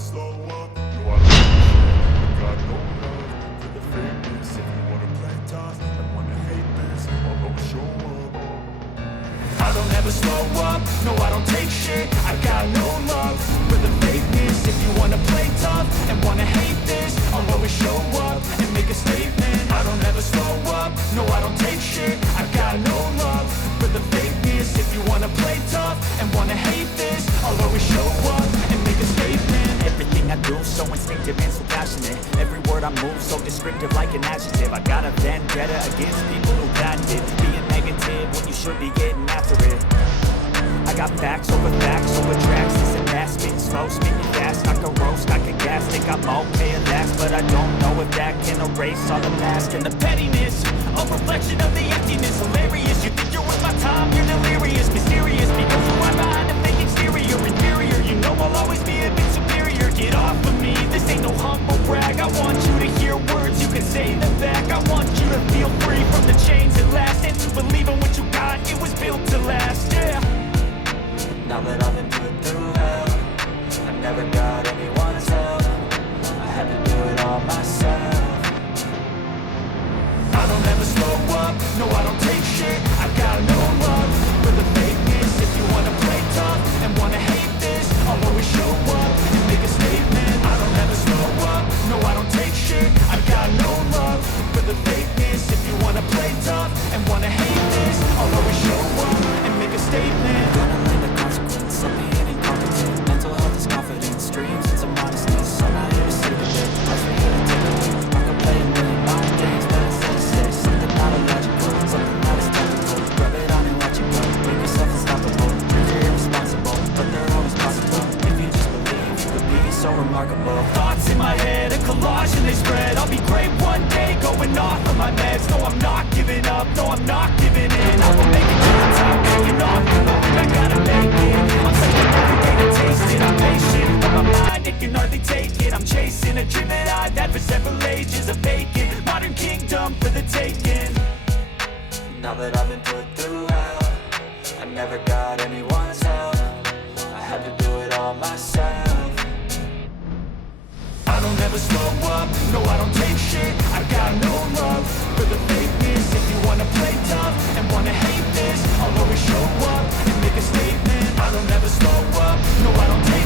slow up, no I don't I got no love for the fakeness. If you wanna play tough and wanna hate this, I'll always show up. I don't ever slow up, no I don't take shit. I got no love for the fakeness. If you wanna play tough and wanna hate this, I'll always show up and make a statement. I don't ever slow up, no I don't take shit. I got no love for the fakeness. If you wanna play tough and wanna hate this, I'll always show up and make a statement. Everything I do, so instinctive and so passionate. Every word I move, so descriptive like an adjective. I got a vendetta against people who patented being negative when you should be getting after it. I got facts over tracks. This and that, spitting slow, spitting fast. I can roast, I can gas, think I'm okay at last, but I don't know if that can erase all the mask and the pettiness. A reflection of the emptiness, hilarious. You think you're worth my time, you're delirious, mysterious, because you are behind a fake exterior, inferior. You know I'll always be a bit superior. Get off of me, this ain't no humble brag. I want you to hear words, you can say them back. I want you to feel free from the chains at last, and to believe in what you got, it was built to last, yeah. Now that I've been put through hell, I never got anyone's help. I had to do it all myself. I don't ever slow up, no I don't take shit. I got no love for the fakeness. If you wanna play tough and wanna hate this, I'll always show up and make a statement. I don't ever slow up, no I don't take shit. I got no love for the fakeness. If you wanna play tough and wanna hate this, I'll always show up and make a statement. Gonna learn the consequence of being incompetent. Mental health is confidence, dreams and some modestness. I'm not here to save the day, that's for you to take a look. I could play a million mind games, but instead I say something not illogical, something that is technical. Rub it on and let you go, make yourself unstoppable. You're irresponsible, but they're always possible. If you just believe, you could be so remarkable. Thoughts in my head, a collage and they spread. I'll be great one day, going off of my meds. No, I'm not giving up, no, I'm not giving in. I will make it to the top, taking off the road, I gotta make it. I'm taking every day to taste it, I'm patient, but my mind, it can hardly take it. I'm chasing a dream that I've had for several ages, a vacant modern kingdom for the taking. Now that I've been put through hell, I never got anyone's help. I had to do it all myself. I don't ever slow up, no I don't take shit. I got no love for the fakeness. If you wanna play tough and wanna hate this, I'll always show up and make a statement. I don't ever slow up, no I don't take